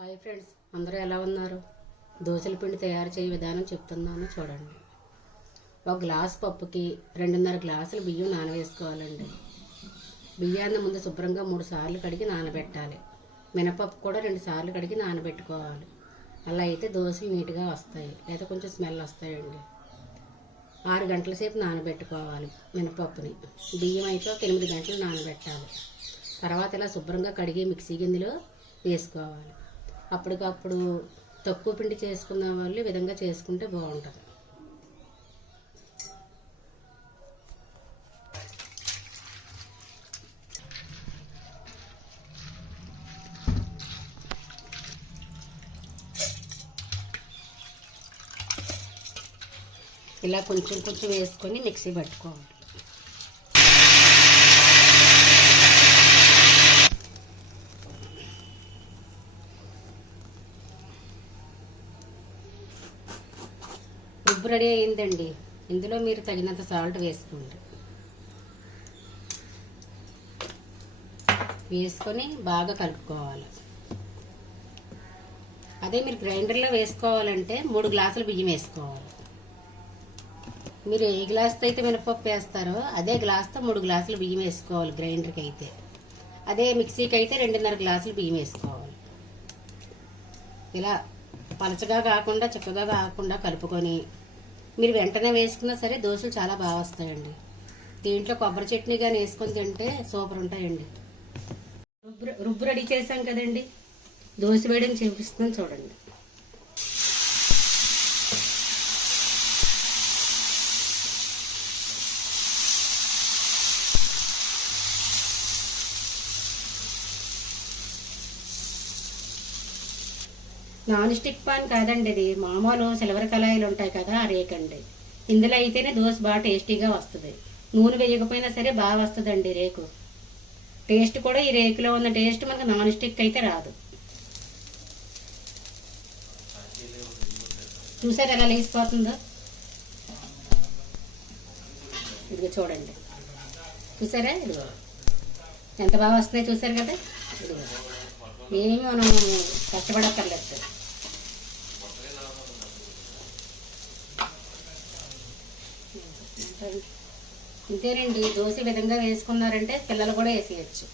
Hi friends, అందరూ ఎలా ఉన్నారు? దోశల పిండి తయారు చేయ విధానం చెప్తున్నాను చూడండి. ఒక గ్లాస్ పప్పుకి 2.5 గ్లాసులు బియ్యం నానవేసుకోవాలండి. బియ్యాన్ని ముందు శుభ్రంగా 3 సార్లు కడిగి నానబెట్టాలి. మినపప్పు కూడా 2 సార్లు కడిగి నానబెట్టుకోవాలి. అలా అయితే దోశలు నీట్గా వస్తాయి, లేదా కొంచెం స్మెల్ వస్తాయండి. 6 గంటల సేపు నానబెట్టుకోవాలి మినపప్పుని. బియ్యం అయితే ఒక 8 గంటలు నానబెట్టాలి. తర్వాత ఇలా శుభ్రంగా కడిగి మిక్సీ గిన్నెలో వేసుకోవాలి. అప్పటికప్పుడు తక్కువ పిండి చేసుకున్న వాళ్ళు ఈ విధంగా చేసుకుంటే బాగుంటుంది. ఇలా కొంచెం కొంచెం వేసుకొని మిక్సీ పట్టుకోవాలి. రుబ్బు రెడీ అయిందండి. ఇందులో మీరు తగినంత సాల్ట్ వేసుకోండి. వేసుకొని బాగా కలుపుకోవాలి. అదే మీరు గ్రైండర్లో వేసుకోవాలంటే 3 గ్లాసులు బియ్యం వేసుకోవాలి. మీరు ఏ గ్లాస్తో అయితే మినపప్పు వేస్తారో అదే గ్లాస్తో 3 గ్లాసులు బియ్యం వేసుకోవాలి గ్రైండర్కి అయితే. అదే మిక్సీకి అయితే 2.5 గ్లాసులు బియ్యం వేసుకోవాలి. ఇలా పలచగా కాకుండా చిక్కగా కాకుండా కలుపుకొని మీరు వెంటనే వేసుకున్నా సరే దోశలు చాలా బాగా వస్తాయండి. దీంట్లో కొబ్బరి చట్నీ కానీ వేసుకొని తింటే సూపర్ ఉంటాయండి. రుబ్బు రెడీ చేసాం కదండి, దోశ వేయడం చూపిస్తున్నాను చూడండి. నాన్ స్టిక్ పాన్ కాదండి, ఇది మామూలు సిల్వర్ కళాయిలు ఉంటాయి కదా, ఆ రేకండి. ఇందులో అయితేనే దోశ బాగా టేస్టీగా వస్తుంది. నూనె వేయకపోయినా సరే బాగా వస్తుందండి రేకు. టేస్ట్ కూడా ఈ రేకులో ఉన్న టేస్ట్ మనకు నాన్ స్టిక్ అయితే రాదు. చూసారు ఎలా లేసిపోతుందో? ఇదిగో చూడండి, చూసారా? ఇదిగో ఎంత బాగా వస్తున్నాయి, చూసారు కదా? ఇదిగో ఏమి మనం కష్టపడక్కర్లేదు. ఇంతేనండి, దోశ విధంగా వేసుకున్నారంటే పిల్లలు కూడా వేసేయచ్చు.